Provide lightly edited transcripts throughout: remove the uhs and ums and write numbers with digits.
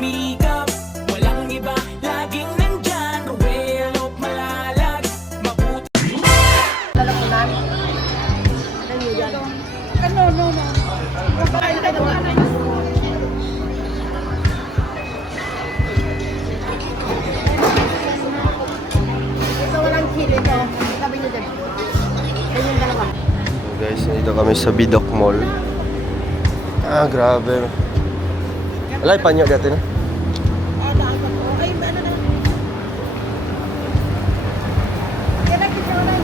sumikap. Walang iba, laging nandyan. Rowelo, malalag, mabuti. Lalamunan. Ano yan? No. Kakain ka naman. Ito walang chili to. Sabi niyo din. Ayun yung dalawa. Guys, nandito kami sa Bidok Mall. Ah, grabe. Alay, panyo dati na. Ay, ano na? Kaya nakita ko na.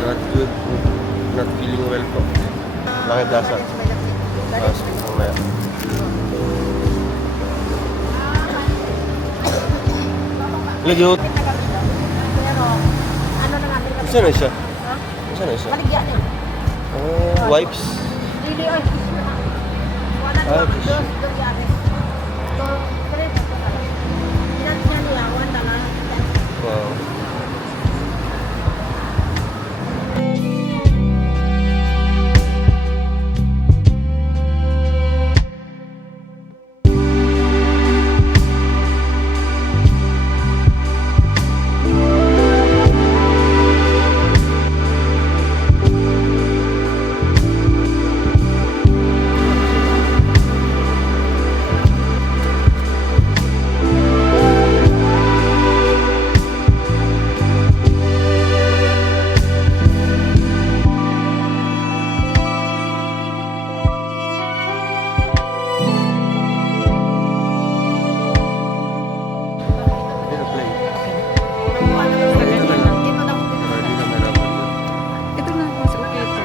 Not good. Not feeling well po. Bakit lasa? Lasa, mamaya. Lagi ho. Pero, ano na natin kami? Saan na siya? Ha? Saan na siya? Baligyan eh. Wipes. Dili, ay. Wala Ah, na. tissue. Dos yate. So, tres. Ilan siya niya? Wala na. Wow. Ito na mas okay ito.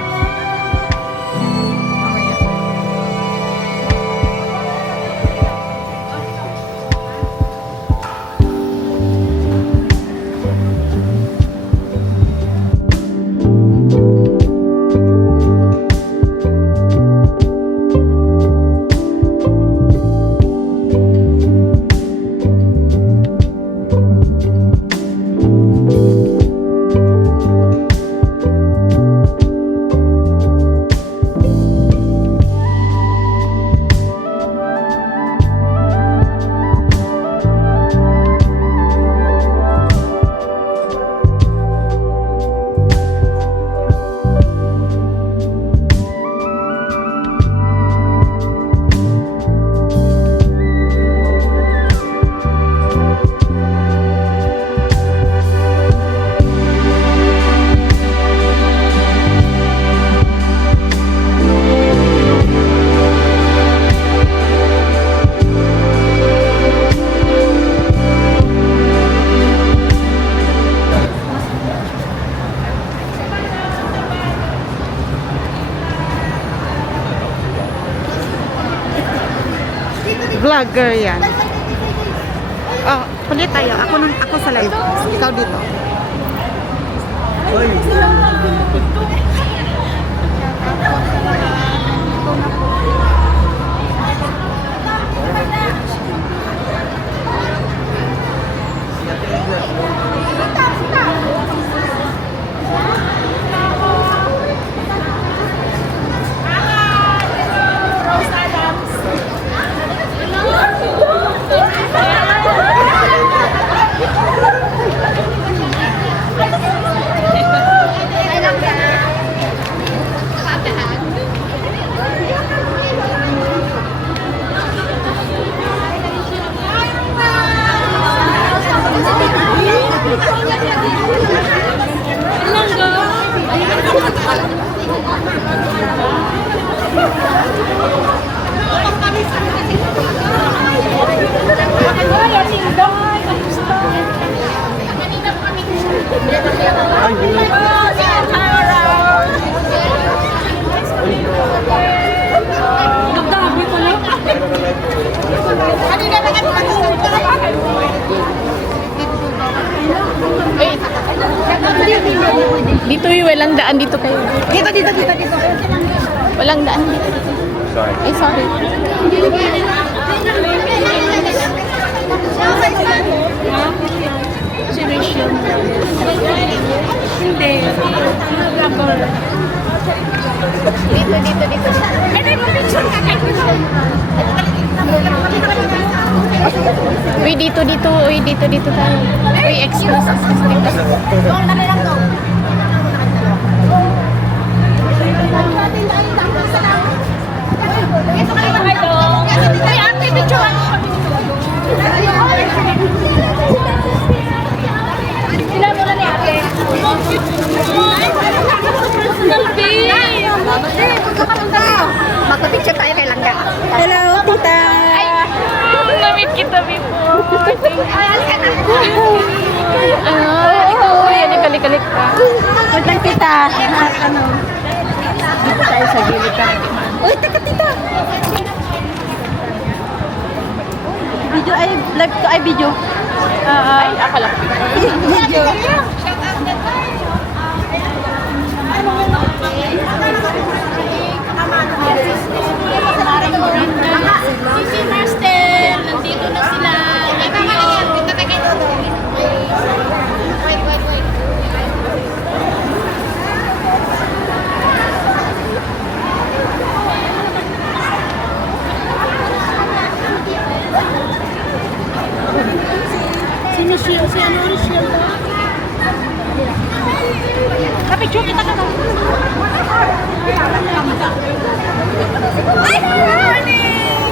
Mamaya. Vlogger yan. Oh, kulit tayo. Ako sa live. Ikaw dito. Dito walang daan dito kayo. Dito. Walang daan dito. Sorry. Ay, sorry. Si Rachel. Hindi. Dito. dito. Uy, dito tayo. Uy, excuse. Doon, dali lang doon. Ito kayo doon. Ay, ate, picture. Sila mo na ni ate. Magpapicture tayo kay Langga. Hello, tita. Ay, namit kita before. Ito, yan, ikalik-kalik ka. Wait lang, tita. Ano? Dito tayo sa gilid ka. Uy, teka, tita. Video ay live to ay video. Ay, akala ko. Video. Sisi Master, nandito na sila. Wait. Sino siya? Si ano rin siya? Kapicture kita ka na. Ay, morning!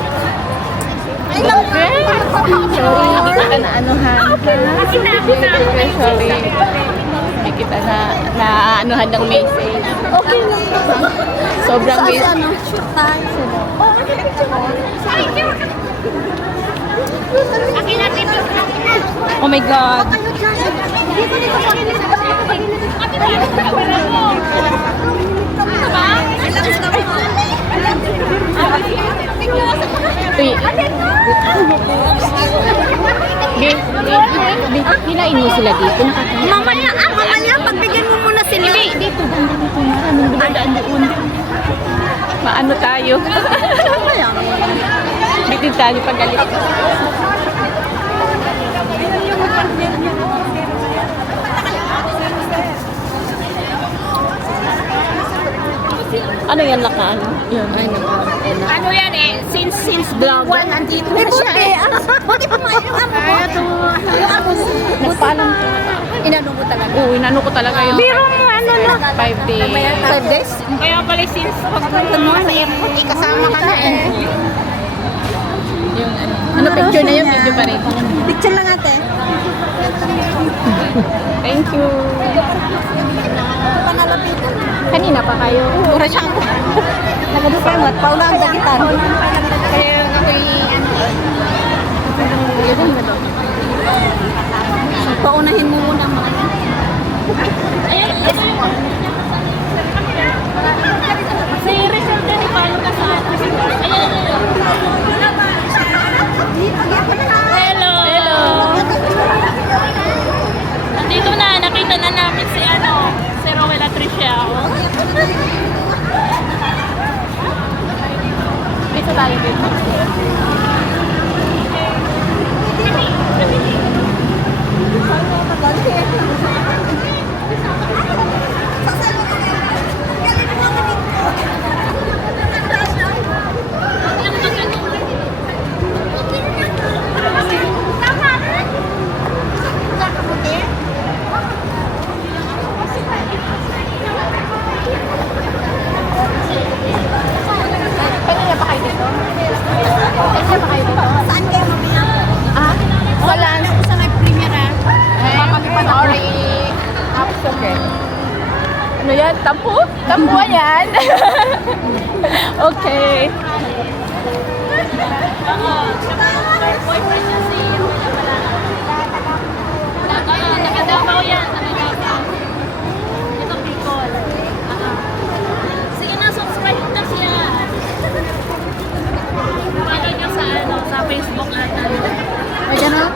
I love you! Sorry, hindi kita na anuhan. Sorry. Hindi kita na anuhan ng message. Okay lang. Sobrang busy. Ano? Shoot tayo. Akin natin. Oh my God. Uy. Hilain mo sila dito. Mamaya, pagbigyan mo muna sila. Dito. Maraming dumadaan doon. Maano tayo? Dito tayo pagalit. Ano yan naka? Yan, ay naka. Ano yan eh, since day one, andito na siya eh. Buti pa mga yung amo ko. Yung amo si... Nagpaalam ko. Inano mo talaga. Oo, inano ko talaga yun. Biro mo ano na. 5 days. 5 days? Kaya pala since pagpunta mo sa airport, ikasama ka na eh. Yung ano picture na yun, video pa rin. Picture lang ate. Thank you. Panalapitan. Kanina pa kayo. Ura siya ako. Nagadupan mo at paula ang dagitan. Kaya ako'y paunahin mo muna mga yan. Si Rizal din, ipalo ka sa atin. Hello! Hello! Nandito na, nakita na namin si si Rowell Atricia. Dito tayo dito. Kanina pa kayo dito? Kanina pa kayo dito? Saan kayo mamaya? Ah, sa lunch. Sa nag-premiere ah. Papalipad ako. Sorry. Okay. Ano yan? Tampo? Tampuan yan? Okay. Boyfriend niya si Nakadabaw yan. Ito Bicol. Sige na, subscribe mo na siya. Follow niyo sa Facebook ata. Ay, gano'n?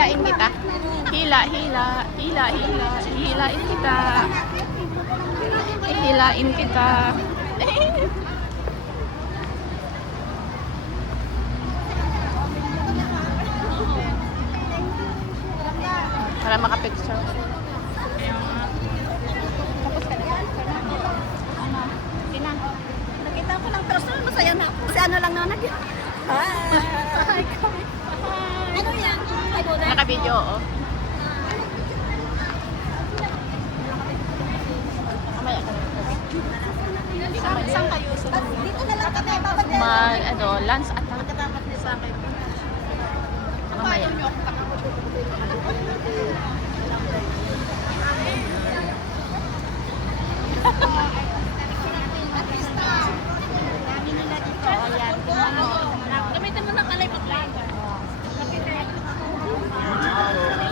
Hilain kita. Hila, hila, hila, hila. Hilain kita. Hilain kita. Para makapicture. Nakita ko lang personal, masaya na ako. Kasi ano lang naman yun. Hi! Ano yan? Ay, go there. Naka-video, oh. Mamaya ka. Saan kayo? Dito na lang kami. Babalik. Lunch at nakatapat ni sa akin. Mamaya. Gamitin mo na kalay pag-vlogger.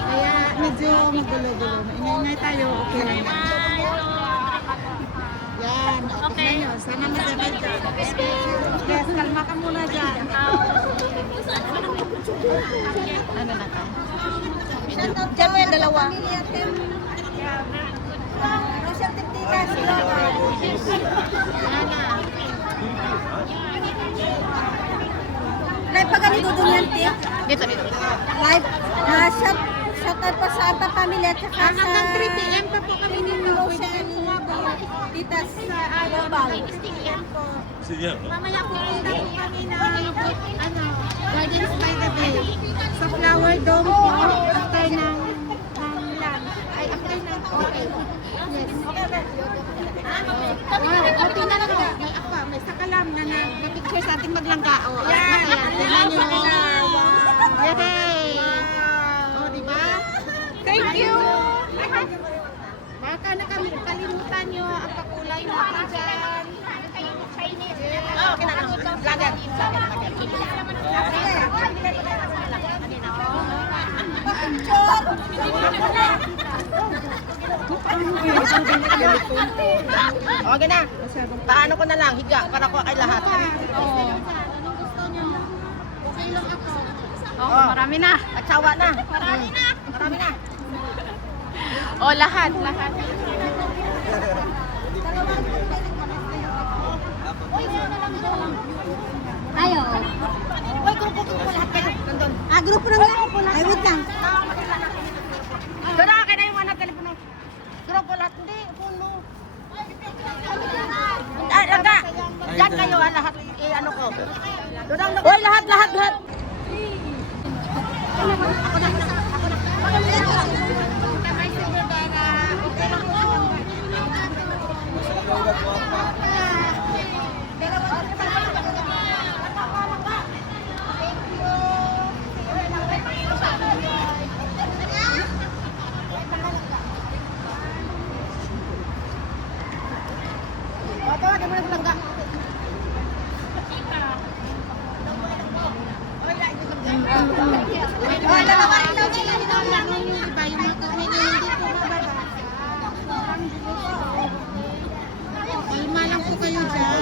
Kaya medyo magulo-gulo. Ingay tayo, okay lang yan. Yan, okay nyo. Sana masabay ka. Yes, kalma ka muna dyan. Ano na tayo? Diyan mo yan, dalawa. Rochelle Tintinas. Live pa ganito doon yan, Tip. Dito, dito. Live. Shout out pa sa Arta Family at saka sa... Hanggang 3 p.m. pa po kami nino. Rochelle Titas sa Alabang. Mamaya pupunta po kami na Gardens by the Bay. Sa Flower Dome po. After ng lunch. Ay, after ng okay. Yes. Wow, buti na lang. May apa, may sakalam na nag-picture sa ating maglangga. O, ayan. Tingnan nyo. Yay! O, diba? Thank you! Baka na kami kalimutan nyo ang pakulay natin dyan. Oh, vlogger. Okay na. Paano ko na lang, higa para ko kay lahat. Anong gusto nyo? Okay lang ako. Oh, marami na. Nagsawa na. Marami na. Marami na. Oh, lahat, lahat. Ayo. Uy, grupo ko lahat kayo. Nandun. Grupo lang lang. Ay, wait lang. Doon na, kaya na yung mga telepono. Grupo lahat. Hindi, puno. Ay, laga. Yan kayo, lahat. Ano ko. Doon ang... Uy, lahat. Kalma lang po kayo dyan.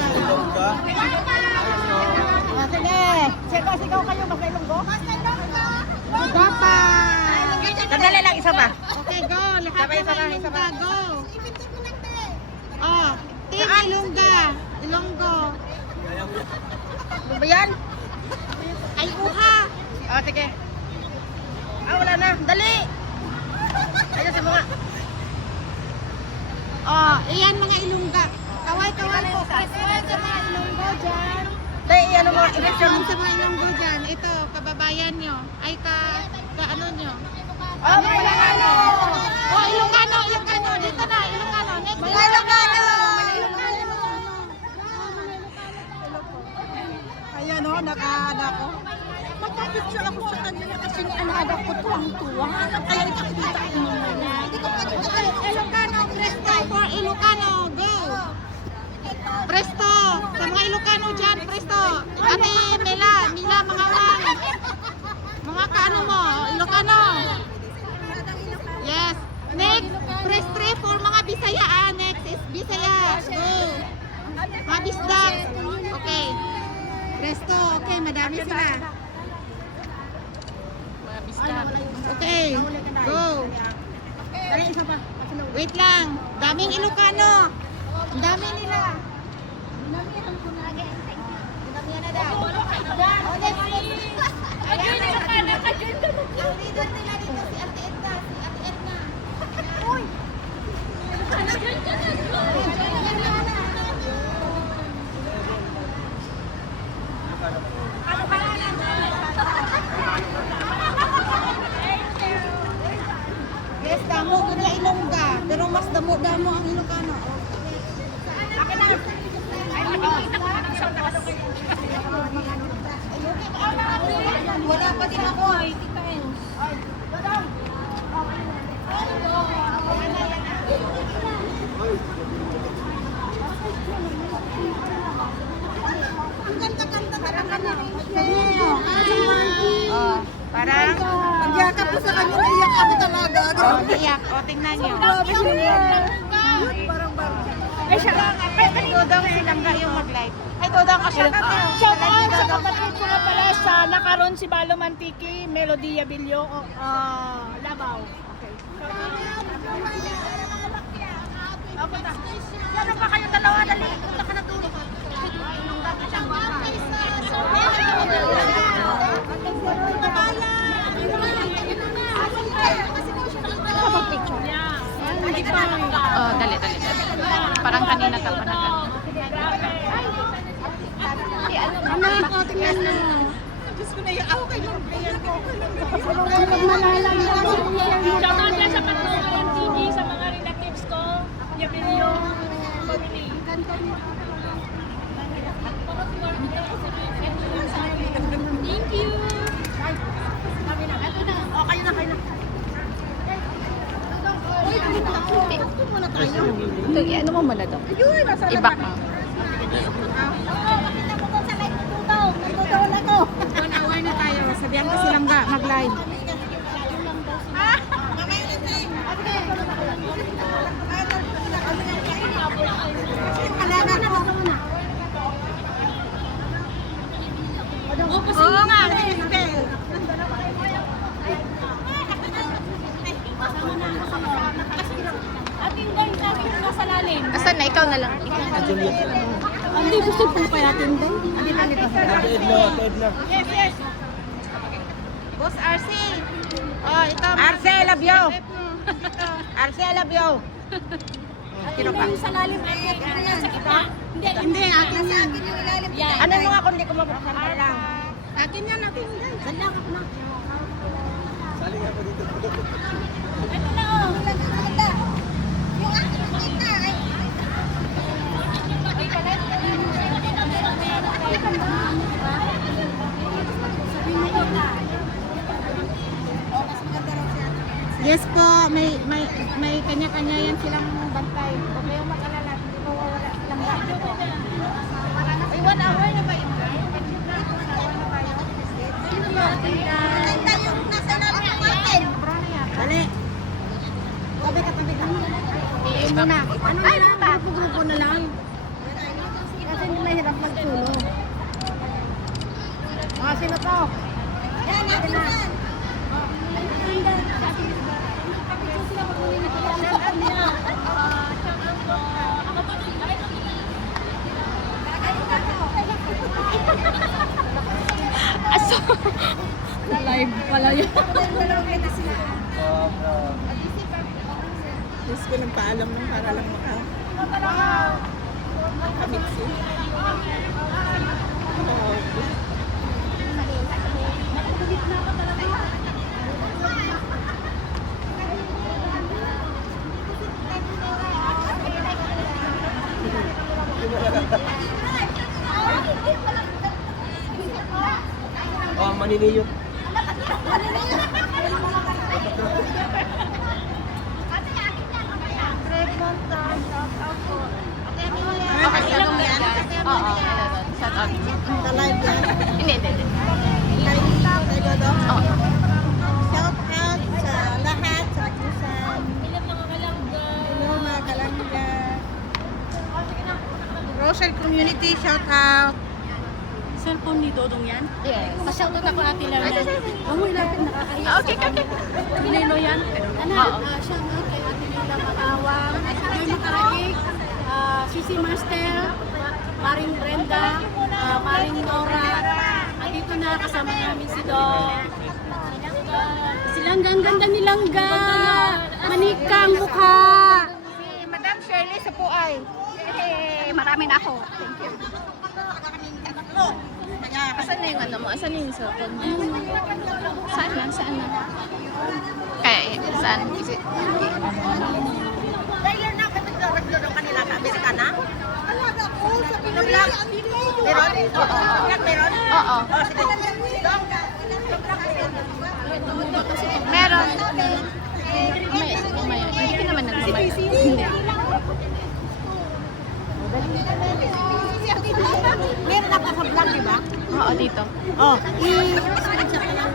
Sige. Sigaw kayo, basta ilonggo. Dapat! Sandali lang, isa pa. Okay, go. Lahat Sabay, na sabay, Ilongga, sabay. go. Oh, Team Ilongga. Ilonggo. Ano ba yan? Ay, uha. Oh, sige. Wala na. Dali. Ayun si mga. Oh, iyan mga Ilongga. Kaway-kaway po. Kaway sa mga Ilonggo dyan. Dali, ano mga election. Kaway sa mga Ilonggo dyan. Ito, kababayan nyo. Ay, ano nyo. Oh, mga Ilongano. Oh, Ilongano. Dito na, Ilongano. Next. Mga Ilongano. Ayan o, nakaada ko. Magpapicture ako sa kanya kasi alaga ko tuwang-tuwa. Kaya nakikita ko muna. Okay, Ilocano, presto for Ilocano, go! Presto! Sa mga Ilocano dyan, presto! Ate Mila, mga wang! Mga kaano mo, Ilocano! Yes! Next, press 3 for mga Bisaya, next is Bisaya, go! Mga Bisdak, okay. Presto, okay, madami sila. Mga bisdak. Okay, go. Wait lang. Daming Ilocano. Ang dami nila. Ang leader nila dito si Ate Edna. Si Ate Edna. Uy! Yes, damo ko na Ilongga. Pero mas damo-damo ang Ilocano. Wala pa din ako. Ang ganda-ganda talaga na. Oh, parang pagyakap ko sa kanya, naiyak ako talaga. Oh, naiyak. O, tingnan nyo. Ay, siya nga. Ay, Dodong silangga yung mag-live. Ay, Dodong ka siya. Shout out sa kapatid ko nga pala sa nakaroon si Balo Mantiki, Melodia Bilyo, Labaw. Okay. Ano pa kayo dalawa? Dali. Punta ka na tulog. Oh, dali. Parang kanina ka pa na. Diyos ko na yung okay lang. Shout out yan sa Patulungan TV, sa mga relatives ko, Yabilyo, family. Thank you. O, kayo na. Ito, ano mo muna daw? I-back mo. One hour na tayo. Sabihan ko silang mag-live. Oo nga. Ating guys, sabi ko nasa lalim. Asan na? Ikaw na lang. Hindi, gusto ko pa yatin din. Yes. Boss RC. Oh, ito. RC, I love you. RC, I love you. Kino pa? Sa lalim, sa kita. Hindi, akin sa akin yung ilalim. Ano mo nga kung hindi ko mabuksan pa lang. Akin yan natin. Salakap na. Ito na oh. Maganda. Yung akin nakita. Yes po, may kanya-kanya yan silang bantay. Huwag kayong mag-alala, hindi po wawala silang gamit. Ay, 1 hour na ba yun? 1 hour na tayo? Maganda yung nasa natin natin. Dali. Tabi ka. Iin muna. Ano na lang? Grupo na lang. Kasi hindi mahirap magtulong. Sino to? Yan, natin na. Aso. Live pala yun. Diyos ko nagpaalam nung para lang makamit siya. Oh, maniniyot. Okay, ilang yan? Oo. Shout out. Ka-live yan. Hindi. Live tayo doon. Oo. Shout out sa lahat, sa Kusan. Hello mga kalangga. Rochelle Community, shout out. cellphone ni Dodong yan? Yes. Pa-shoutout ako natin lang yan. Amoy natin, nakakahiya. Okay, okay. Nilo yan? Oo. Shoutout kay Ate Nila Matawang, Joy Makaraig, Sisi Master, Maring Brenda, Maring Nora. Andito na kasama namin si Dong. Silanggang ganda ni Langga. Manikang mukha. Si Madam Shirley sa Puay. Marami na ako. Thank you. Asan na yung ano mo? Asan na yung cellphone mo? Saan na? Saan na? Kaya, saan? Kailan na kami sa kanila sa Amerikana? Meron? Oo. Meron? Oo. Meron. Umaya. Hindi ka naman nagmamaya. Hindi. Meron ako sa vlog, di ba? Oo, dito. Oh, i-screenshot na lang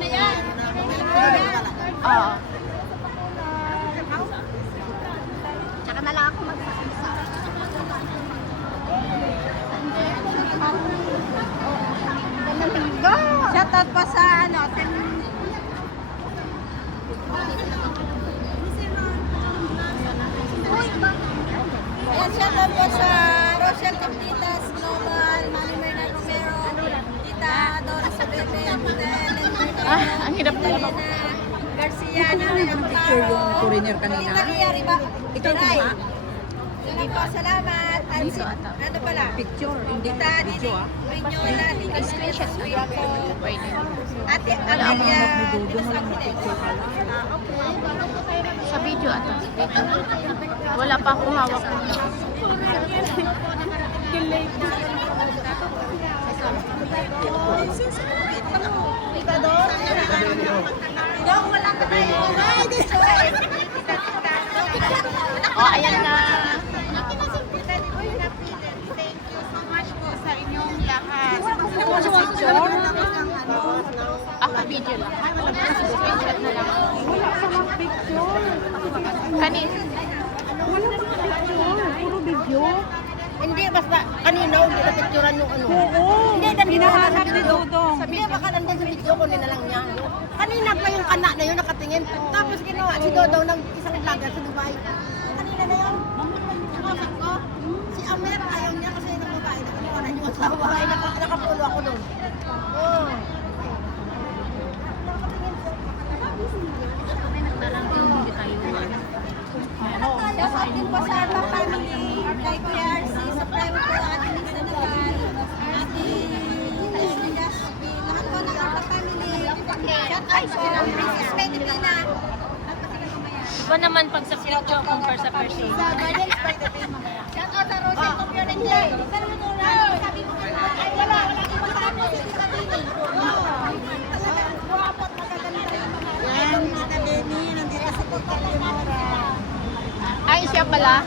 niya. Oo. Tsaka na lang ako magpapisa. Shoutout pa sa ano, Ayan, shoutout po sa Rochelle Capitas, Global, Manny Mernal Romero, Tita Dora Sabebe, Tita Ellen Ang hirap na lang. Garcia, picture yung foreigner kanina. Tita Gia Riba, Ray. Sige po, salamat. At si, ano pala? Picture, hindi Tita Didi Vignola, Tita Screenshot po ako. Pwede. Ate Amelia, Los Angeles. Sa video ata. Wala pa akong hawak. Oh, ayan na. Thank you so much po sa inyong lahat. Ako video lang. Screenshot na lang. Kanin. Hindi, basta kanina, hindi na picturean yung ano. Hindi, kanina sa video. Sabi niya, baka nandun sa video, kunin na lang niya. Kanina pa yung kana na yun nakatingin. Tapos ginawa si Dodo ng isang vlogger sa Dubai. Kanina na yun. Sinusap ko. Si Amer, ayaw niya kasi ng babae na kaniwanan yung asawa. Ay, nakapulo ako doon. Oh. Shoutout din po sa Alba Family, kay Kuya RC, sa private po ang ating Lisa Naval, ating Leslie Gaspi, lahat po ng Alba Family. Shoutout po, Princess Medina. Iba naman pag sa picture compare sa person. Sa Guardians by the Bay mamaya. Shoutout sa Rochelle Community. Sabi mo ay wala akong masama si Tita Dini. Talagang guwapo at magaganda yung mga. Yan, Tita Dini, nandito sa Pagkalimora. Ay, siya pala.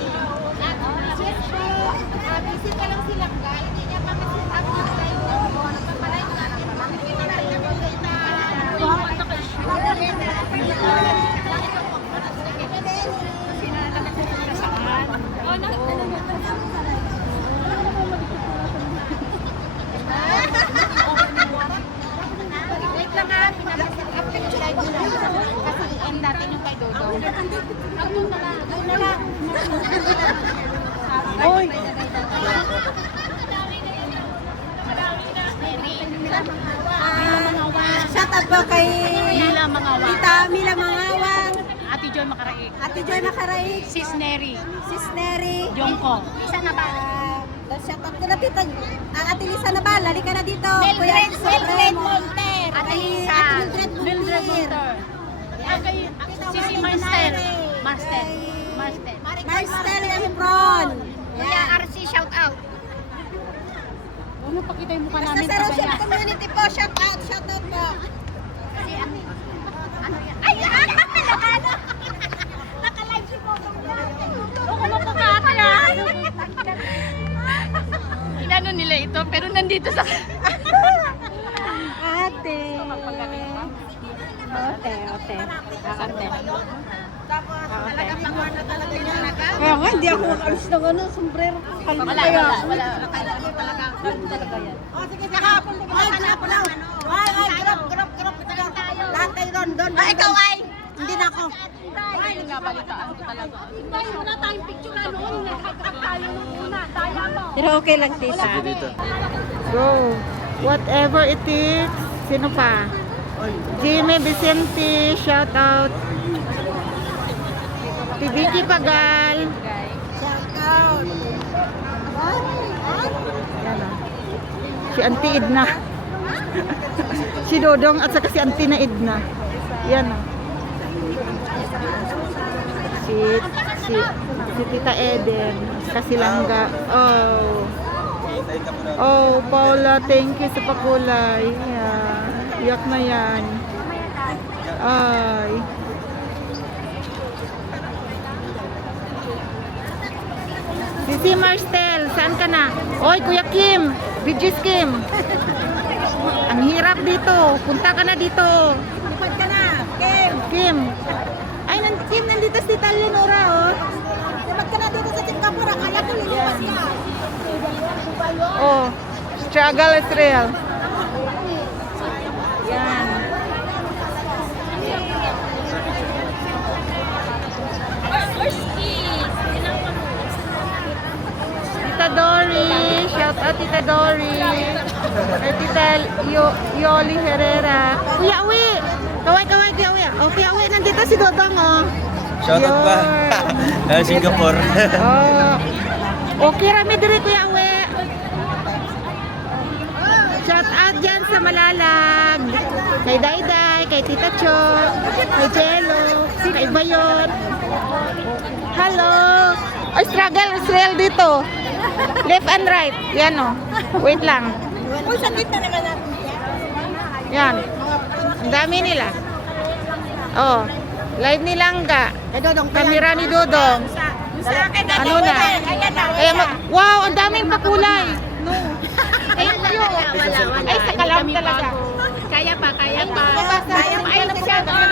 Busy pa lang silang guy. Hindi niya pa kasi active live na mo. Nagpapalay ko natin. Makikita natin yung data. Wait lang ha. Pinapicture live nila. Kasi i-end natin yung kay Dodo. Ay na lang. Oy! Shoutout po kay Mila Mangawang. Tita Mila Mangawang, Ate Joy Makaraig. Ate Joy Makaraig, Sis Neri. Sis Neri, Jongko. Lisa Nabal. Shoutout ko na Tita Ate Lisa Nabal, halika na dito. Mildred Monter. Ate Lisa. Ate Mildred Mildred Monter. Monter. Sisi Marcel. Marcel. Marcel. Marcel Efron. Kuya RC, shout out. Ano pakita yung mukha Basta namin sa sa Rochelle kanya. Community po, shoutout po. Ay, nakala. Naka-live si Pogo. Ako mapakata yan. Inano nila ito, pero nandito sa... Ate. Ate. Tapos talagang panguhan na talaga niya. Kaya nga, hindi ako alis ng ano, sombrero. Wala. Talaga. Talaga yan. Oh, sige, kahapon. Kahapon lang. Ay, grab. Lahat kayo doon. Ikaw ay. Hindi na ako. Ay, nabalitaan ko talaga. Hindi, wala tayong picture na noon. Nagkakak tayo nung una. Daya mo. Pero okay lang, tita. Dito. Go. Whatever it is. Sino pa? Jimmy Vicente, shout out. Si Vicky Pagal. Shout out. Yan o. Si Auntie Edna. Si Dodong at saka si Auntie na Edna. Yan o. Si Tita Eden. At saka si Langga. Oh, Paula, thank you sa pakulay. Yeah. Iyak na yan. Ay. Si Marstel, saan ka na? Oy, Kuya Kim, Bidges Kim. Ang hirap dito. Punta ka na dito. Lipad ka na. Kim. Kim. Ay, Kim, nandito si Tita Lenora, oh. Lipad ka na dito sa Singapore. Akala ko lilipas siya. Oh, struggle is real. Yan. Tita Dory, shout out Tita Dory. At Tita Yoli Herrera. Kuya Uwi! Kaway, Kuya Uwi. Oh, Kuya Uwi, nandito si Dodong, oh. Shoutout pa. Singapore. Oh. Okay, rami diri Kuya Uwi. Shout out dyan sa Malalag. Kay Dayday, kay Tita Cho, kay Jello, kay Bayon. Hello. Ay, struggle Israel dito. Left and right. Yan o. Wait lang. Uy, sakit na naman natin Yan. Ang dami nila. Oh. Live ni Langga. Kamera ni Dodong. Ano na? Kaya wow, ang daming pakulay. No. Thank you. Ay, sa kalam talaga. Kaya pa. Ay, Ay, shout out.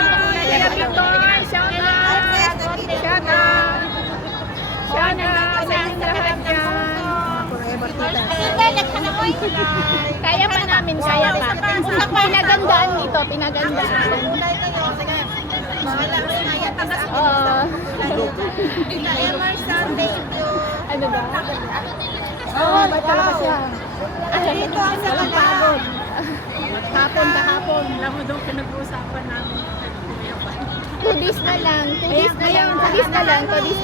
Kaya pa namin, kaya pa. Pinagandaan nito, pinagandaan. Ano ba? Oo, ba't talaga siya? Dito ang sa Malabon. Kahapon. Alam mo doon pinag-uusapan namin. 2 days na lang. 2 days na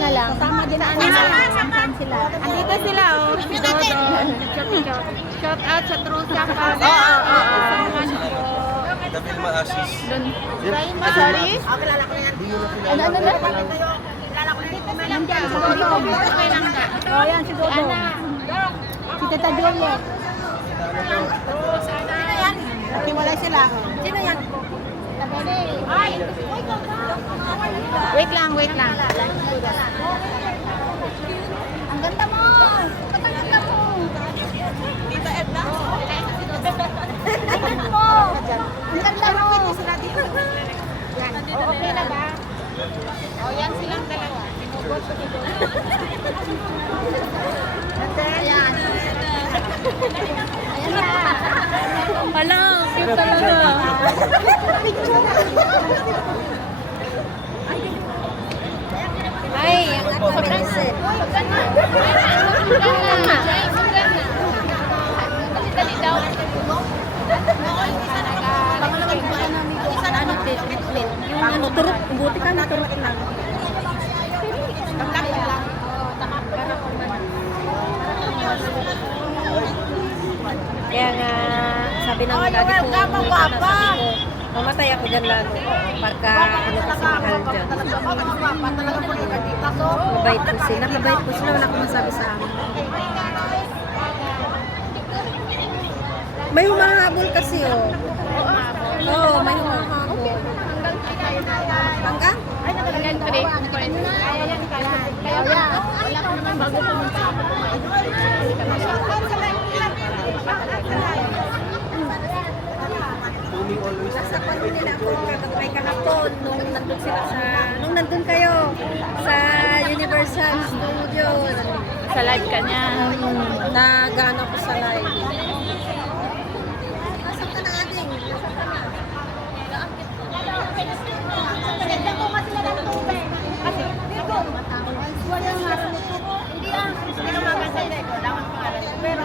lang. Tama din na saan sila. Andito sila, oh. Si Dodong. Shout out sa Trusa pa. Dabil maasis. Sorry? Kilala ko na yan. Ano na? Kilala ko na dito. Nandiyan si Dodong. Okay lang ka. Oh, yan si Dodong. Si Tita Juliet. Sino yan? Natiwalay sila. Sino yan? Wait lang. Ang ganda mo! Ba't ang ganda mo? Tita Edna? Ang ganda mo! Ang ganda mo! Okay na ba? Oh, yan silang dalawa. Ayan. Ayan na. Wala, cute talaga. Ay, sobrang set. Dali daw. Yung turok, buti ka na turok lang. Kaya nga, sabi ng daddy ko, mamatay ako dyan lalo. Pagka ano kasi mahal dyan. Mabait po sila. Wala akong masabi sa amin. May humahabol kasi oh. Oo, may humahabol. Hanggang? Hanggang 3. Kaya wala ko naman bago pumunta. Nasa kwan nila ako, kakagabay ka kahapon nung nandun kayo sa Universal Studios. Sa live ka niya. Nagano ko sa live. Asan ka na ating? Ganda ko kasi na ng tubig. Kasi, Virgo, walang hindi ka maganda ko. Dapat pangalan. Pero,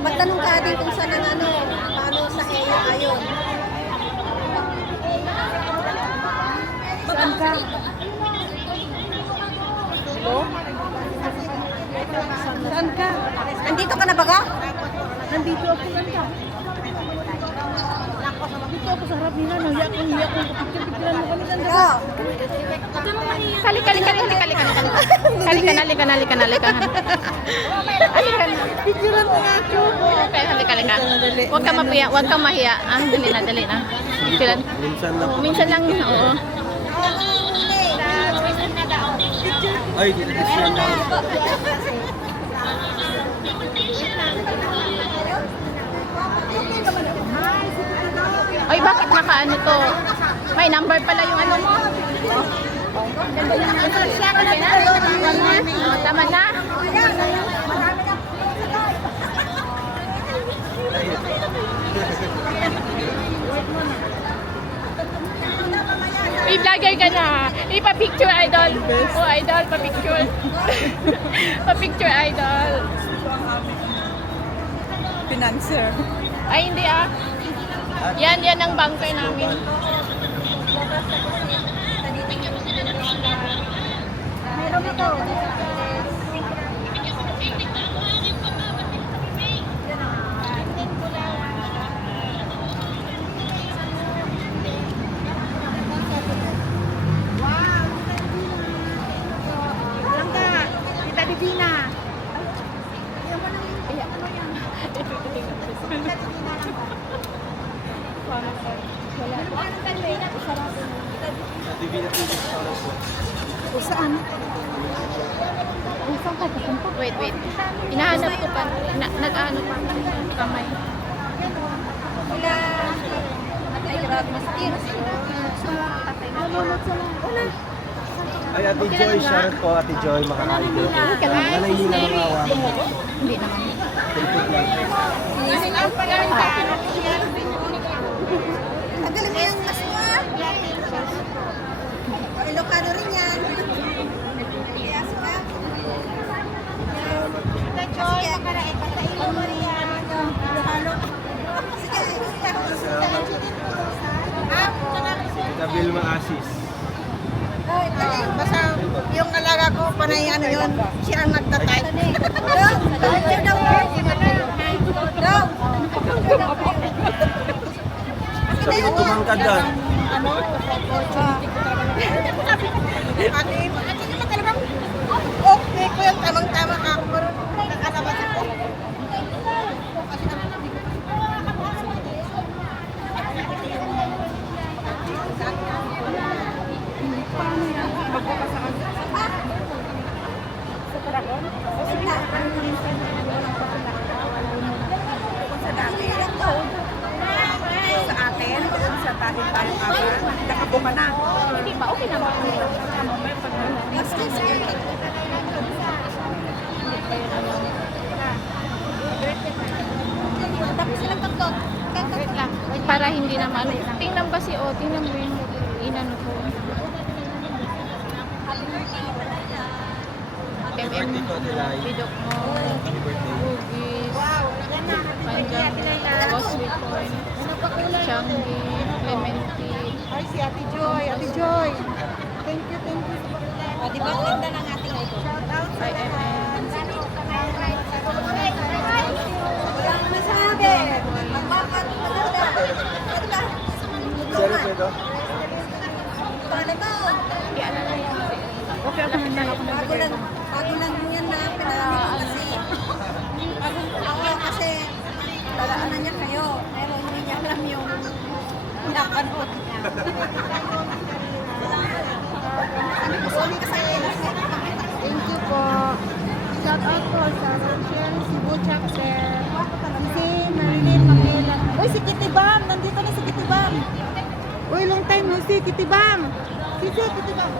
magtanong ka ating kung saan ang ano, paano sa EA ayon. Saan ka? Saan ka? Nandito ka na baga? Nandito ako ganda. Dito ako sa harap nila. Nahiya ko. Picture-picturean mo kami ganda. Oo. Halika na. Picturean mo nga ako. Okay, halika. Huwag ka mapiya, huwag kang mahiya. Dali na. Picturean. Minsan lang. Minsan lang, oo. Ay, minsan lang. Ay, bakit nakaano to? May number pala yung ano mo. Okay na? Oh, tama na? May vlogger ka na. Pa-picture idol. Oh, idol, pa-picture. Pa-picture idol. Financer. Ay, hindi ah. Yan ang bunker namin. Meron ito. Tita Divina. Wait. Hinahanap ko pa. Nag-ano pa. Kamay. Ay, Ate Joy, shoutout po, Ate Joy, makakain ko. Nanahihila ng awa. Hindi naman. Ang galing mo yung mas mo ah. Ilocano rin yan. Yes, ma'am. Ito, Joy, makarain. Patayin mo rin yan. Ilocano. Sige. Ita Vilma Asis. Basta yung alaga ko, panay ano yun, siya ang nagtatay. Picture daw. Daw. Sabi ko tumangkad doon. Ate mo talagang okay ko yung tamang-tama ka. Pero nakasabas ako. Sa atin, sa tahin tayo agad. Nakabuka na. Hindi ba? Okay naman. Tapos silang tatlo. Wait lang. Para hindi naman. Tingnan ba si O? Tingnan mo yung inano ko. Birthday ko, Ate Lai. Bidok mo. Happy birthday. Bugis. Panjang. Rosary Point. Changi. Clementine. Ay, si Ate Joy. Ate Joy. Thank you. O, di ba ganda ng ating ito? IMN. Walang masabi. Magbabat. Zero pedo. Paano to? Okay, ako na ako Bago lang yan na pinangalan kasi. Ako kasi talaga niya kayo. Pero hindi niya alam yung napanood niya. Sorry ka sa Thank you po. Shout out po sa Rochelle, Cebu Chapter. Si Marilyn Makela. Uy, si Kitty Bam! Nandito na si Kitty Bam! Uy, long time si Kitibang. Si Kitibang.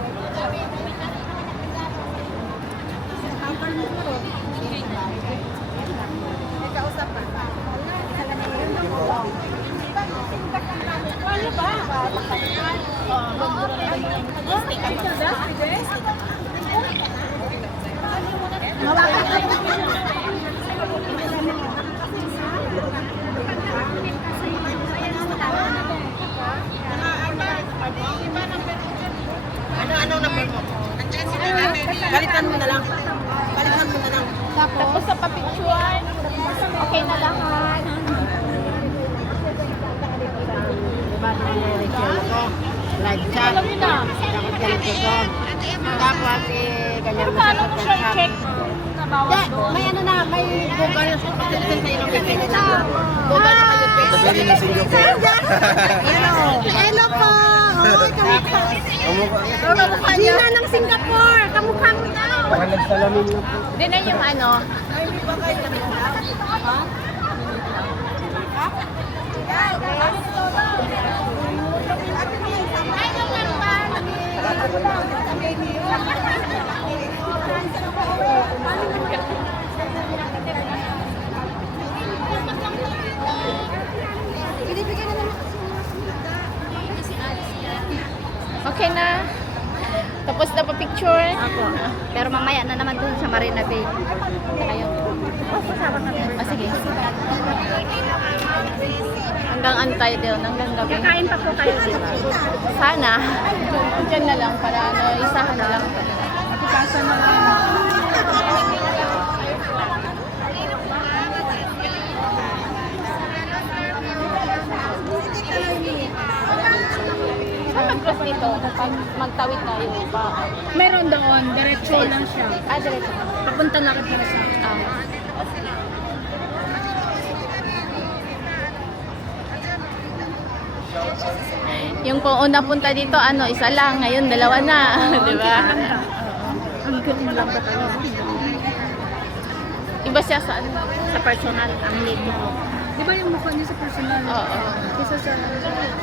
Ano number mo? Balikan mo na lang. Balikan mo na lang. Tapos sa papicturean, okay na lahat. Live chat. Alam niyo na. Tapos ganito ko. Tapos ganyan mo Paano mo siya check na bawal doon? May ano na, may Google sa ilong pwede na. Google na kayo pwede. Sabihin ng Singapore. Hello po! Oy, kamukha. Kamukha. Gina ng Singapore! Kamukha mo daw! Baka nagsalamin na po. Di na yung ano. Okay na. Tapos na pa picture. Ako. Pero mamaya na naman dun sa Marina Bay. Kayo. Kasama kami. Sige. Hanggang antay doon, hanggang gabi. Kakain pa po kayo, di ba? Sana. Diyan na lang para ano, isahan na lang. Ipasa na lang. Saan mag-cross dito? Pag magtawid tayo pa. Meron doon, diretso lang siya. Diretso. Papunta na rin para sa Yung kung una punta dito, ano, isa lang. Ngayon, dalawa na. Di ba? Ang galing lang ba tayo? Iba siya sa ano. Sa personal, ang lito mo. Di ba yung mukha niya sa personal? Oo. Kesa sa...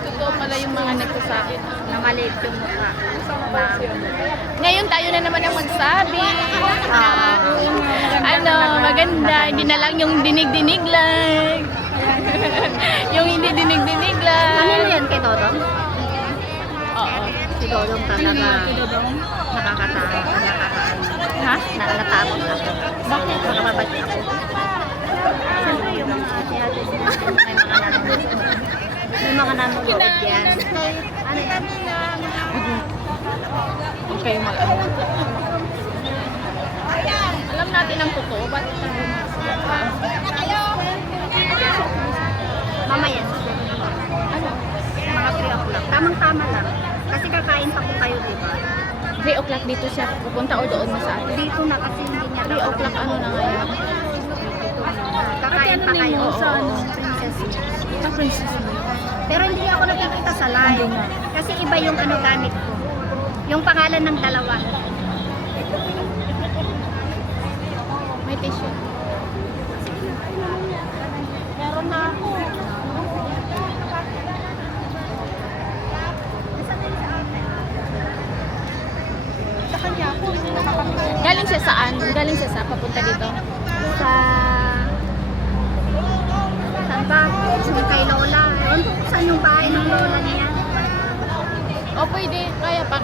Totoo pala yung mga nagsasabi. Na maliit yung mukha. Ngayon, tayo na naman ang magsabi. Na, ano, maganda. Hindi na lang yung dinig-dinig lang. Yung hindi dinig-dinig lang. Ano yun kay Dodong? Oo. Si Dodong talaga. Nakakatawa. Ha? Nakakatapos ako. Bakit? Nakababati ako. Siyempre yung mga ate-ate may mga nanonood yan. Ano yan? Huwag kayo mag-ano. Alam natin ang totoo. Ba't tayo Mamaya. ano? Mga 3 o'clock. Tamang-tama lang. Kasi kakain pa po kayo, di ba? 3 o'clock dito siya pupunta o doon na sa atin? Dito na kasi hindi niya 3 o'clock ano na ngayon? Kakain pa kayo. Sa ano? Princess. Sa Princess mo. Pero hindi ako nakikita sa live. Kasi iba yung ano gamit ko. Yung pangalan ng dalawa. May tissue. Meron na ako. Sa kanya ako. Galing siya saan? Galing siya sa papunta dito? Sa... Saan ba? Yung kay Lola. Ewan ko kung saan yung bahay ng Lola niya. O pwede, kaya pa.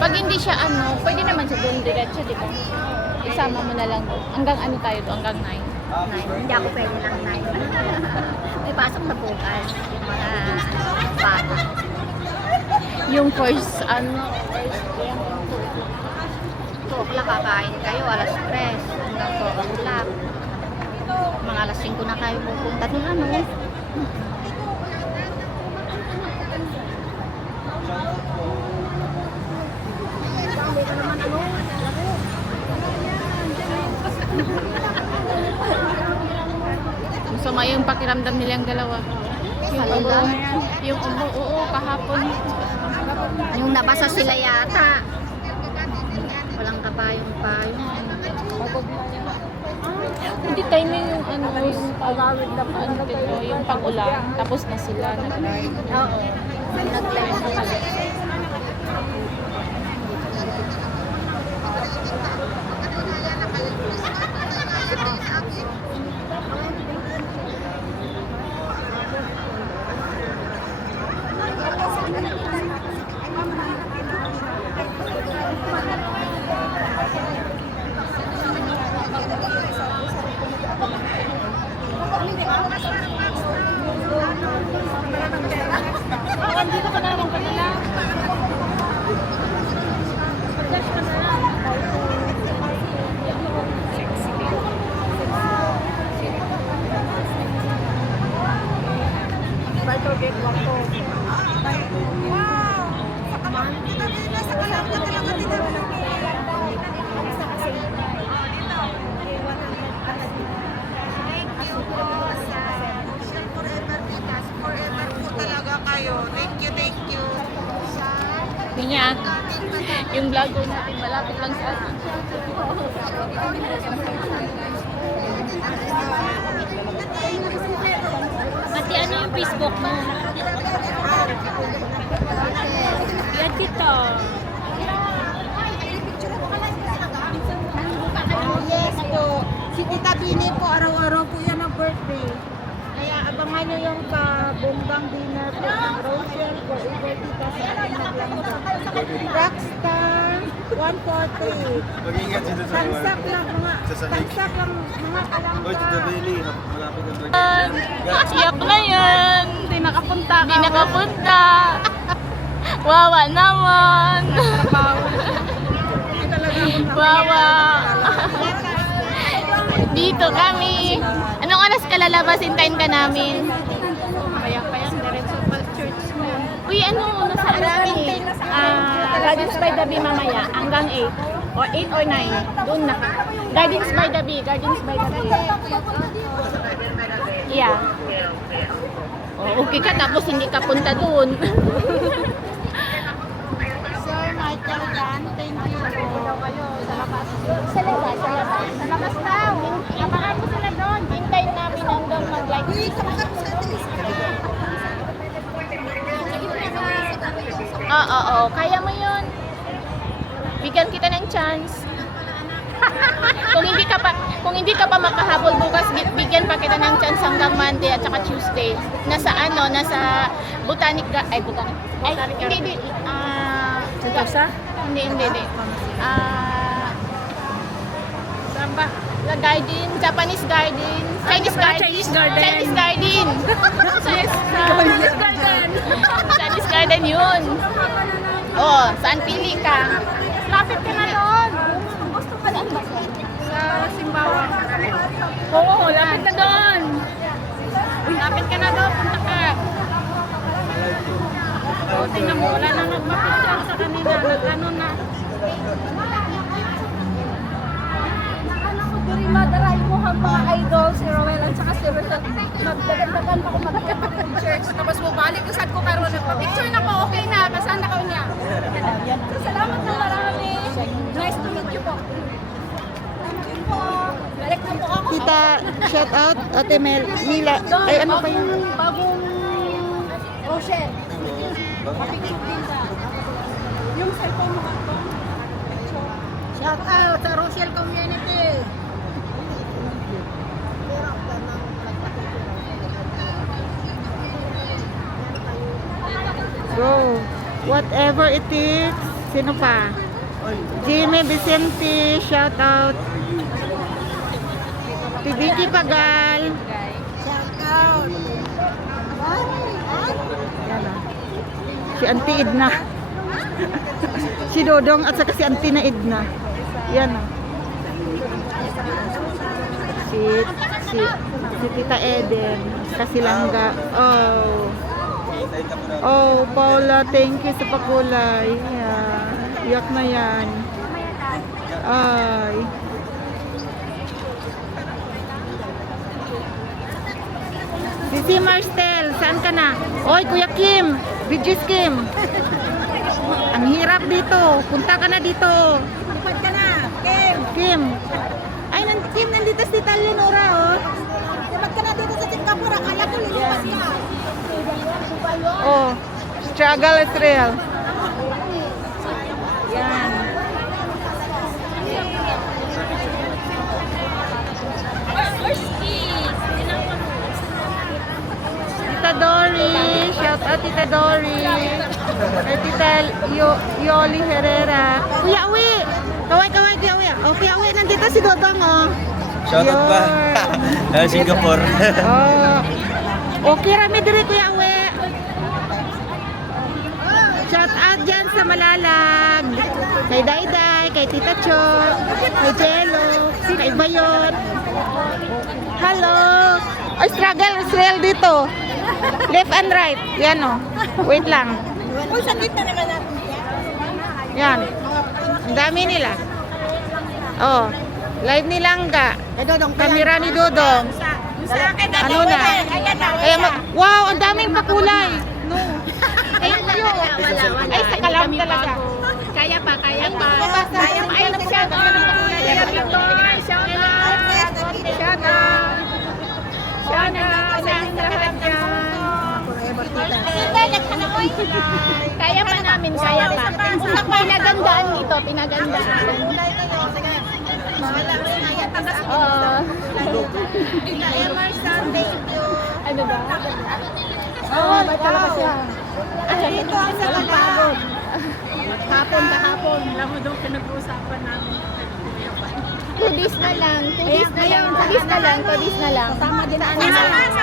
Pag hindi siya ano, pwede naman siya doon diretso, di ba? Isama mo na lang doon. Hanggang ano tayo doon? Hanggang 9. Hindi ako pwede lang 9. May pasok na bukas. Yung mga bata. Yung first, ano, first day. 2 o'clock kakain kayo, alas 3 hanggang 4 o'clock. Mga alas 5 na kayo pupunta doon ano. Masama yung pakiramdam nilang dalawa. Yung ubo, oo, kahapon. Yung nabasa sila yata. Walang kapayong-payong. Hindi timing yung ano, yung pag-awit na yung pag-ulan. Tapos na sila nag-live. Oo. Nag-live na kami. Dito ka naman kanila. Forever po talaga kayo. Thank you. Niya, yung vlog ko natin malapit lang sa atin. Ate, ano yung Facebook mo? Yan kita. Yes po. Si Tita Bini po, araw-araw po yan ang birthday. Kaya abangan nyo yung pa-bombang dinner po ng Rochelle Forever Tita sa ating naglangga. Rockstar 140. Mag-ingat dito sa lugar. Tansak lang mga kalangga. Oy, Tita Beli, malapit ang birthday. Iyak na yan. Hindi nakapunta. Hindi nakapunta. Wawa naman. Wawa. Dito kami. Anong oras ka lalabas? Hintayin ka namin. Pa yan, diretso pa church mo yan. Uy, ano? Nasa ano kami? Gardens by the Bay mamaya. Hanggang 8. Or 8 or 9. Doon na. Gardens by the Bay. Gardens by the Bay. Yeah. Oh, okay ka tapos hindi ka punta doon. Sir Michael Dan, thank you po. Sa labas. Sa labas. Sa labas daw. Abangan mo sila doon. Hintayin namin hanggang mag-like. Oo. Kaya mo yun. Bigyan kita ng chance. Kung hindi ka pa makahabol bukas, bigyan pa kita ng chance hanggang Monday at saka Tuesday. Nasa Botanic. Hindi. Hindi. Saan ba? La Garden, Japanese Garden, Chinese Garden. Chinese Garden. Chinese Garden yun. Oh, saan pili ka? Lapit ka na doon. Saan ba? Sa Simbawa. Oo, lapit na doon. Lapit ka na doon, punta ka. O, tingnan mo, wala nang nagpa-picture sa kanila. Nag-ano na. Diri madaray mo ang mga idol, si Roel at saka si Rosel. Magdagdagan pa kung mag-church. Tapos mo balik, saan ko karoon nagpa-picture na ko, okay na, kasaan na ko niya. So, salamat na marami. Nice to meet you po. Thank you po. Balik na po ako. Tita, shout out, Ate Mila. Ay, ano pa yun? Bagong Rochelle. Papicture din ka. Yung cellphone mo ka po. Shout out sa Rochelle Community. Go. Whatever it is. Sino pa? Jimmy Vicente, shout out. Tibiki Pagal. Shout out. Yan o. Si Auntie Edna. Si Dodong at saka si Auntie na Edna. Yan o. Si Tita Eden. Saka si Langga. Oh, Paula, thank you sa pakulay. Yeah. Iyak na yan. Ay. Si Marcel, saan ka na? Oy, Kuya Kim, Bidges Kim. Ang hirap dito. Punta ka na dito. Lipad ka na, Kim. Kim. Ay, Kim, nandito si Tita Leonora, oh. Ba't ka na dito sa Singapore? Akala ko lilipas ka. Oh, struggle is real. Yan. Tita Dory, shout out Tita Dory. At Tita Yoli Herrera. Kuya Uwi! Kaway, Kuya Uwi. Oh, Kuya Uwi, nandito si Dodong, oh. Shoutout pa. Singapore. Oh. Okay, rami diri Kuya Uwi. Shout out dyan sa Malalag. Kay Dayday, kay Tita Cho, kay Jello, kay Bayon. Hello. Ay, struggle Israel dito. Left and right. Yan o. Wait lang. Uy, sa gitna naman natin. Yan. Ang dami nila. Oh. Live ni Langga. Kamera ni Dodong. Ano na? Kaya wow, ang daming pakulay. No. Ayun yun. Ay, sa kalam talaga. Kaya pa. Kaya pa. Ay, shout out. Shout out. Kaya pa namin, kaya pa. Pinagandaan dito, pinagandaan. Oo. Ano ba? Oo, may talaga siya. Dito ang sa Kalapagod. Kahapon. Alam mo doon pinag-uusapan namin. 2 days na lang. 2 days na lang. Tama din na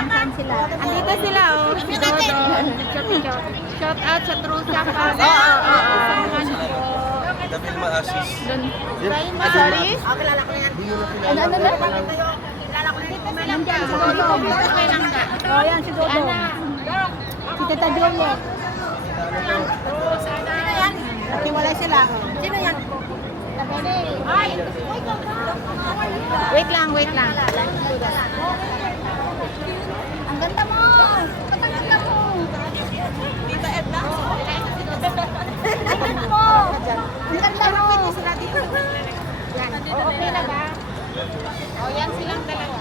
saan sila. Andito sila, oh. Si Dodong. Shout out sa Trusa pa. Dabil maasis. Doon. Sorry? Kilala ko yan. Ano na? Kilala ko yan. Nandiyan, si Dodo. Okay lang ka. Oh, yan si Dodo. Si Tita Juliet. Sino yan? Natiwalay sila. Sino yan? Wait lang. Ang ganda mo! Ba't ang ganda mo? Tita Edna? Ang ganda mo! Ang ganda mo! Yan. Oh, okay na ba? Oh, yan silang dalawa.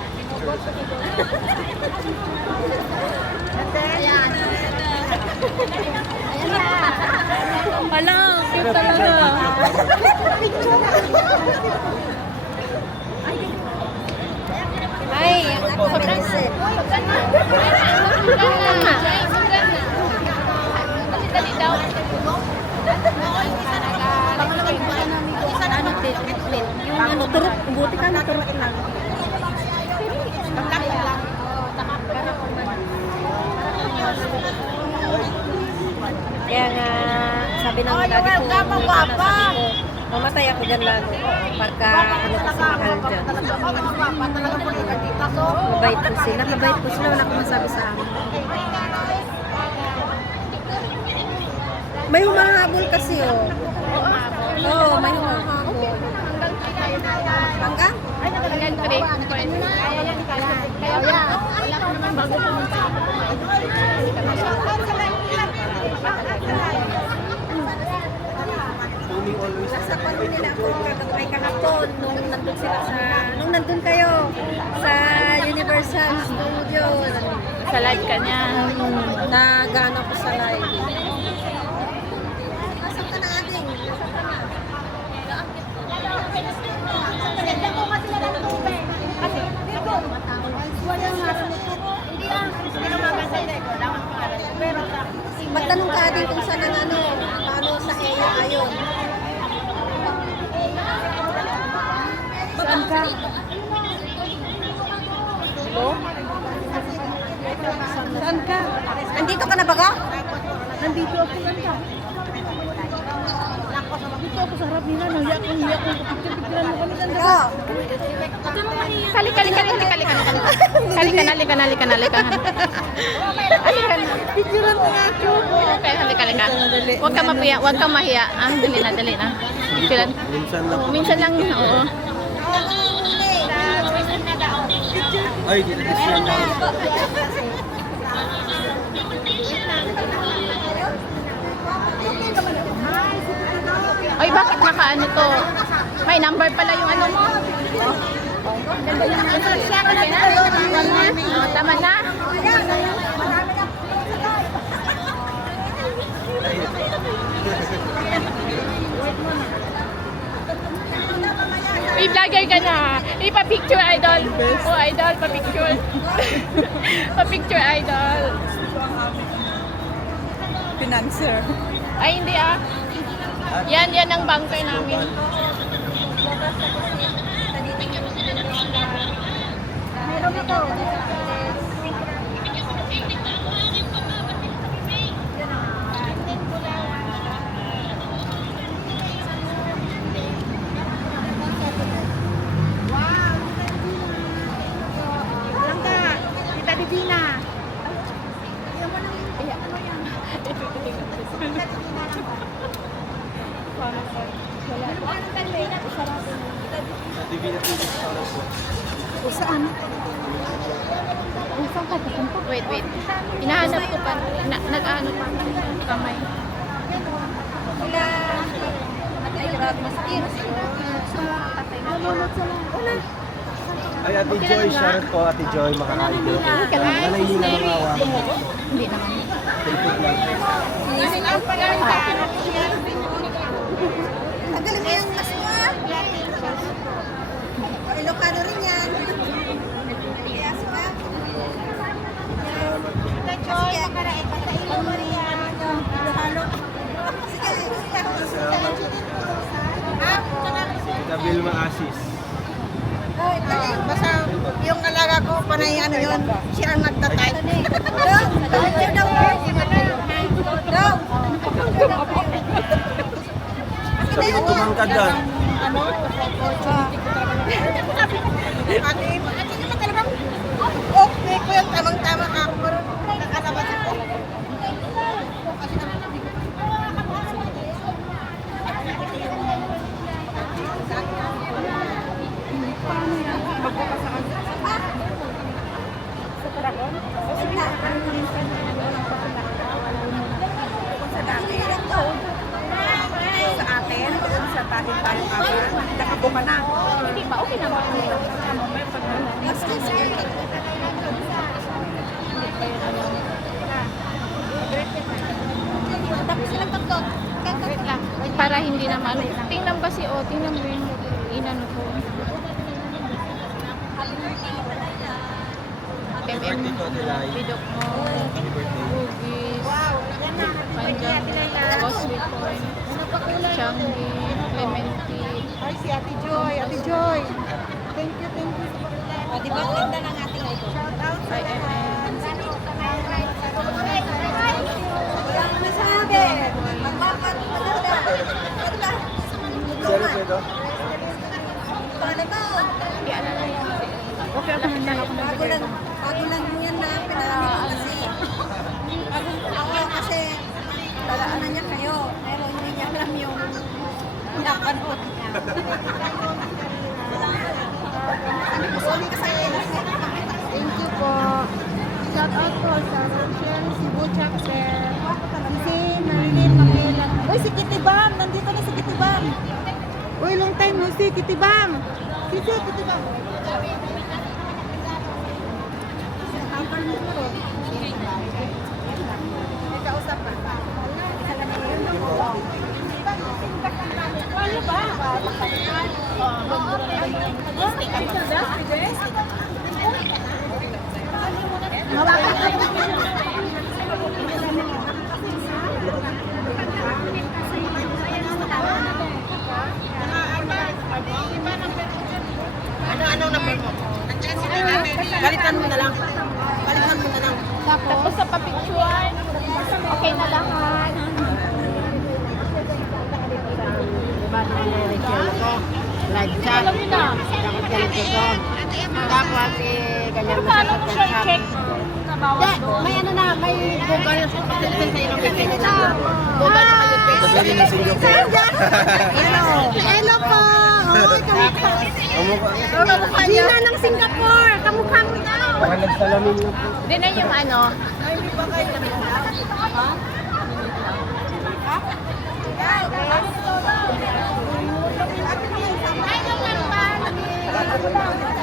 Ayan. Ayan na. Wala, cute talaga. Ay, sobrang Dali daw. ano, turok. Buti ka na turok lang. Kaya nga, sabi ng daddy ko, mamatay ako dyan lalo. Pagka ano kasi mahal dyan. Mabait po sila. Mabait po sila. Wala akong masabi sa amin. May humahabol kasi oh. Oo, may humahabol. Hanggang? Hanggang 3. Kaya wala ko naman bago pumunta. Nasa pano nila ako kagabay kahapon nung nandun sila sa, nung nandun kayo sa Universal Studios. Sa live ka niya. Nagano ko sa live. Nasaan ka na ating? Magtanong ka din kung saan ang ano, paano sa EA ayon. Saan ka? Saan ka? Andito ka na baga? Nandito ako ganda. Dito ako sa harap nila. Nahiya akong picture-picturean mo kami ganda. Oo. Halika na. Picturean mo nga ako. Okay, halika. Huwag ka mapiya, huwag ka mahiya. Dali na. Picturean. Minsan lang. Minsan lang, oo. Ay, dito na. Ay, bakit nakaano to? May number pala yung ano mo. Oh, tama na. May vlogger ka na. Pa-picture, idol. Oh, idol, pa-picture. Pa-picture, idol. Financer. Ay, hindi ah. Yan ang bunker namin. Meron ako. Langga, Tita Divina. Wait. Hinahanap ko pa. Nag-ano pa. Kamay. Ay, Ate Joy, Sharon po, Ate Joy, makakain ko. Nanay nila ng awa. Hindi naman. Ang galing mo yung mas mo ah. Ilocano rin yan. Yes, ma'am. Joy, makarain. Patailo mo rin yan. Ilocano. Sige. Tita Vilma Asis. Basta yung alaga ko, panay ano yun, siya ang nagtatay. Sabi ko tumangkad doon. Ate naman talagang okay ko yung tamang-tama ako. Pero nakatapat ako. Sa atin, sa tahin-tahin ako, nakabuka na. Hindi pa. Okay naman. Tapos silang tatlo. Wait lang. Para hindi naman. Tingnan ba si O? Tingnan mo yung inano ko. MM. Bidok mo. Bugis. Panjang. Oswit Point. Changi. Clementine. Ay, si Ate Joy. Ate Joy. Thank you. O, di ba? Ganda ng ating ito. IMM. Walang masabi. Magmamaganda. Sorry, Pedro. Paano to? Okay, Bago lang yan na pinangalan kasi. Ako kasi talaga niya kayo. Pero hindi niya alam yung napanood niya. Thank you po. Shout out po sa Rochelle, Cebu Chapter. Si Marilyn Makela. Uy, si Kitty Bam! Nandito na si Kitty Bam! Uy, long time no see, Kitty Bam! Kitty Bam! Kausap ka. Ano ba? Ano number mo? Balikan mo na lang. Tapos sa pa-picture, okay na lahat. Live chat. Alam mo na. Tapos ganito ko. Tapos ganyan Pero paano mo siya check na bawat doon? May ano na, may Google sa ilong bibili na. Google sa kayo page. Sabi ng Singapore. Hello po! Uy, kamukha. Gina ng Singapore! Kamukha mo daw! Baka nagsalamin na po. Di na yung ano.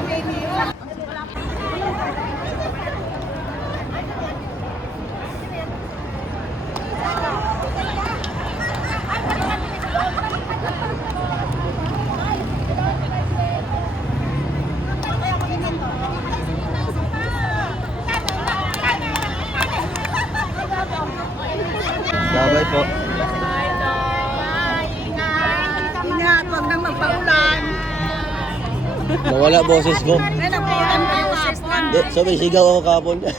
Ay, Bye-bye po. Ingat, huwag nang magpaulan. Nawala boses ko. May napulan kayo hapon. So may sigaw ako kahapon. Oo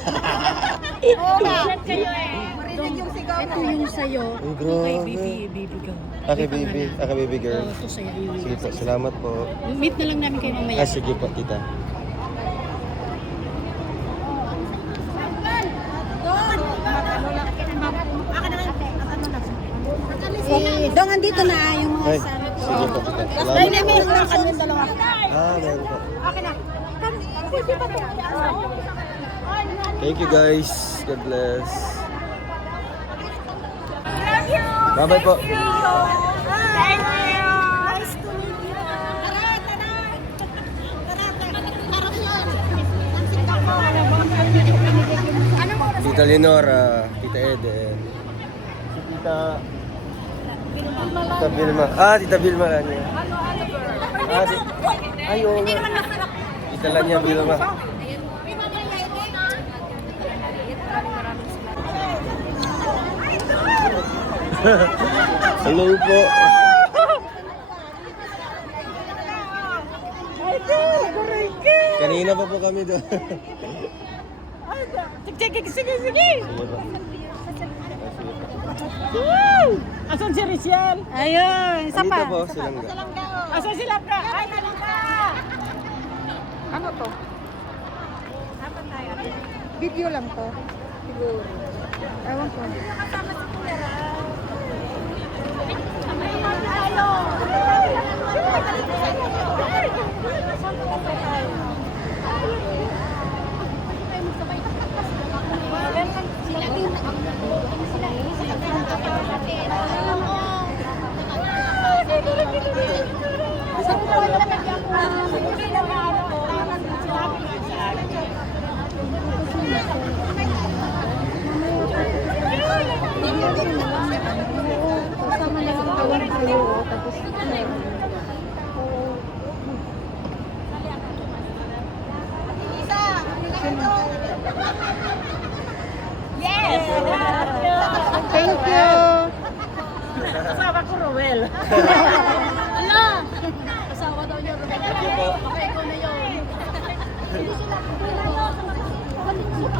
ba? Marinig yung sigaw mo. Ito yung sa'yo. Ang grabe. Kay baby. Kay baby girl. Sige po, salamat po. Meet na lang namin kayo mamaya. Sige po, tita. Dong, andito na yung mga Ay, sana ko. sige po, tita. Ay, Salamat. may hula kami dalawa. Meron po. Okay na. Thank you guys. God bless. Bye-bye po. Thank you. Nice to meet you. Tara, tara. Harap yun. Nansik ako. Ano mo? Tita Lenora, Tita Eden. Si Tita... Tita Vilma. Tita Vilma lang niya. Ay, oo nga. Tita Lanya Vilma. Hello po. Kanina pa po kami doon. Sige. Sige po. Asan si Rachel? Ayun, isa Dito pa. po, silang Asan si Labra? Ay, Malika! Ano to? Video lang to. Siguro. Ewan ko. Kasama na yung tawag kayo. Tapos Yes! thank you. Kasama ko, Rowel. Ala! Asawa daw niya. Okay, ikaw na yun. Hindi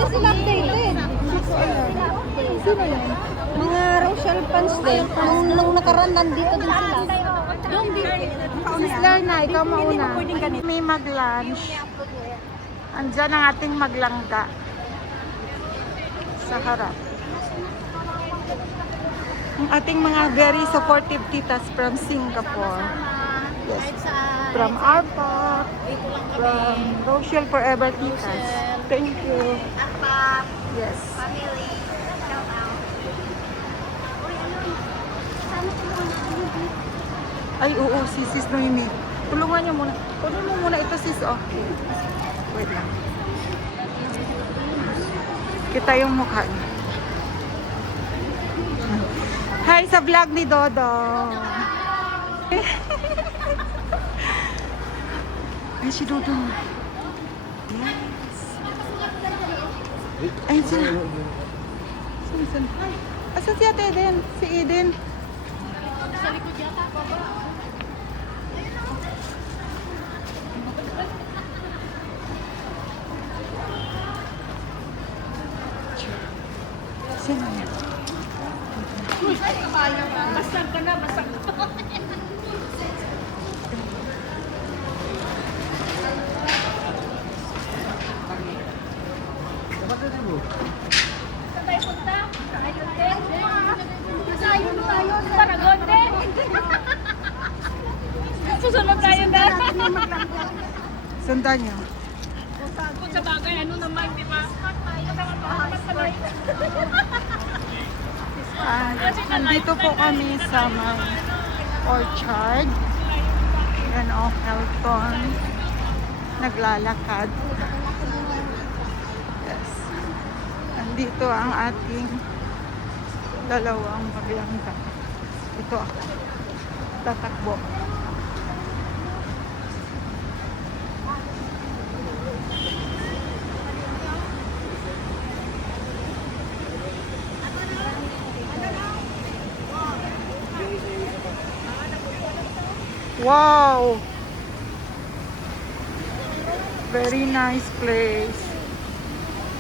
sila updated. Sino yan? Mga Rochelle fans din. Nung nakaraan, nandito din sila. Sis Larna, ikaw mauna. May mag-lunch. Andyan ang ating maglangga. Sa harap. Ang ating mga very supportive titas from Singapore. Yes. From ARPA. From Rochelle Forever Titas. Thank you. Yes. Ay, oo, si Sis Noemi. Tulungan niyo muna. Kunin mo muna ito, Sis. Oh. Wait lang. Kita yung mukha niya. Hi sa vlog ni Dodo. Ay, si Dodo. Yes. Ayun sila. Saan? Asan si Ate Eden? Si Eden. Sa likod yata, baba. Sino yan? Basag ka na, basag ka. Saan tayo punta? Ayun tayo. Paragon din. Susunod tayo na. Sundan niyo. Kung sa bagay, ano naman, di ba? Nandito po kami sa may orchard. Yan o, Helton. naglalakad. Yes. Nandito ang ating dalawang maglangga. Ito ako. Tatakbo. Wow! Very nice place.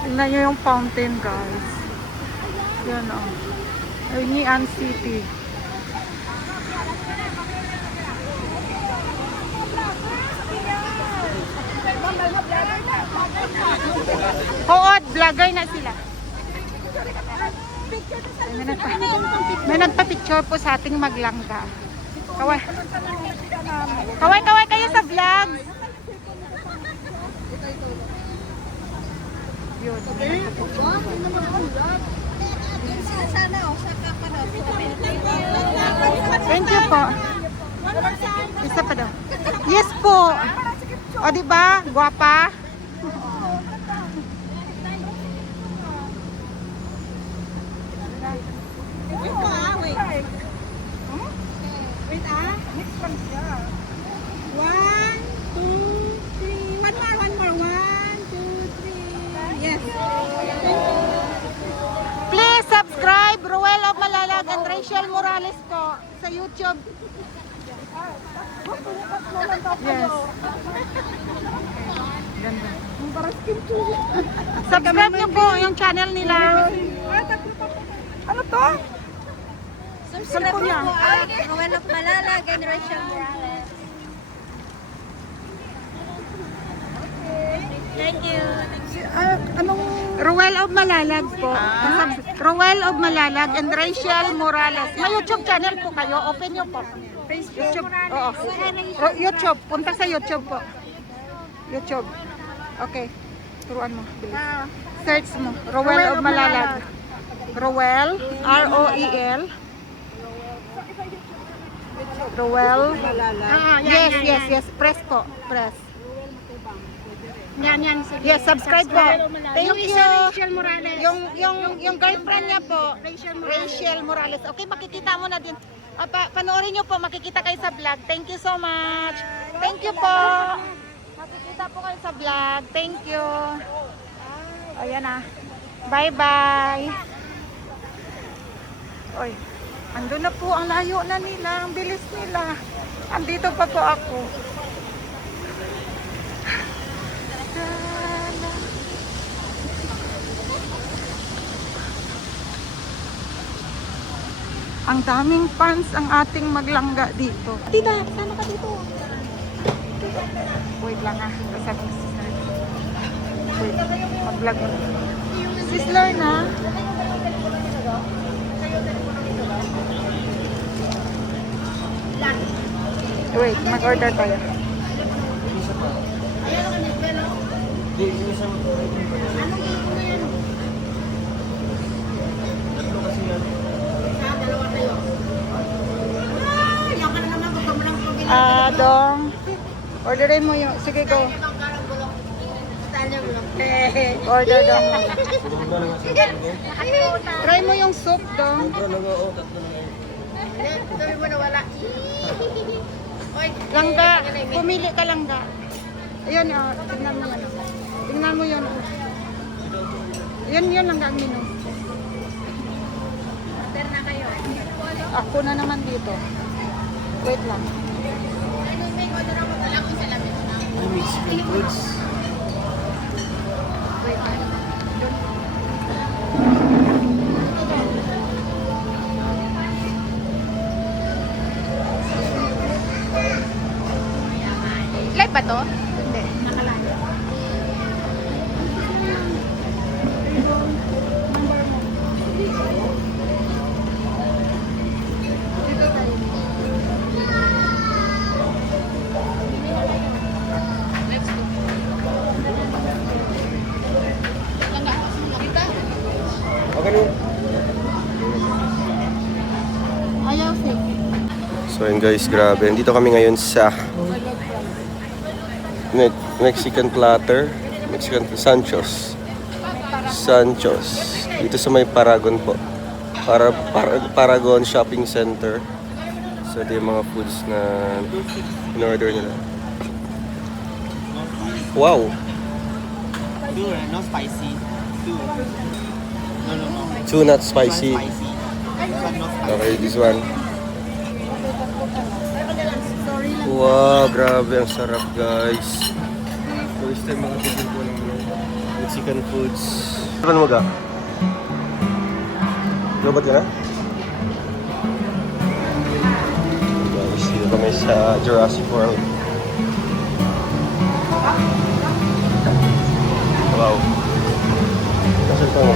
Tingnan nyo yung fountain, guys. Yan o. Lingian City. Hood, vlogger na sila. May nagpa-picture po sa ating maglangga. Kaway. Kaway kayo sa vlog. Yun. Thank you po. Isa pa daw. Yes po. O diba? Guwapa. Wait ah. Next one siya. 1, 2, 3. One more. 1, 2, 3. Yes. Please subscribe Ruel of Malalag and Rachel Morales po sa YouTube. Yes. Ganda. Subscribe niyo po yung channel nila. Ano to? Subscribe po niya. Ruel of Malalag and Rachel Morales. Thank you. Anong Ruel of Malalag po. Ruel of Malalag and Rachel Morales. May YouTube channel po kayo. Open nyo po. YouTube. Oo. YouTube. Punta sa YouTube po. YouTube. Okay. Turuan mo. Bilis. Search mo. Ruel of Malalag. Ruel. R-O-E-L. Ruel. Yes. Press po. Press. Yan. Yes, subscribe po. Thank you. Rachel Morales. Yung girlfriend niya po, Rachel Morales. Okay, makikita mo na din. Panoorin niyo po, makikita kayo sa vlog. Thank you so much. Thank you po. Makikita po kayo sa vlog. Thank you. Ayan na. Bye-bye. Oy, andun na po ang layo na nila. Ang bilis nila. Andito pa po ako. Ang daming fans ang ating maglangga dito. Tita, sana ka dito. Wait lang ha. Kasabi ko si Sister. Wait, mag-vlog mo. Sister na. Wait, mag-order tayo. Dong. Orderin mo yung... Sige, go. Order dong. Try mo yung soup, dong. Langga. Pumili ka langga. Ayun, tingnan mo yan. Tingnan mo yun. Yun langga ang menu. Ako na naman dito. Wait lang. Live ba to? Hindi. Nakalive. Ayaw si. So yun guys, grabe. Dito kami ngayon sa Mexican platter. Mexican Sanchos. Dito sa may Paragon po. Paragon Shopping Center. So ito yung mga foods na in-order nila. Wow! No spicy. No. Two not spicy. Spicy. No spicy. Okay, this one. Wow, grabe. Ang sarap, guys. First time makatikin po ng Mexican foods. Ano mo ga? Robot ka na? Guys, dito kami sa Jurassic World. Wow. Nasaan ka mo?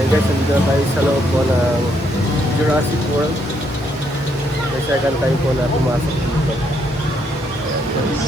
Ay guys, nandito na tayo sa loob po ng Jurassic World. May second time po na pumasok dito. Ayan guys.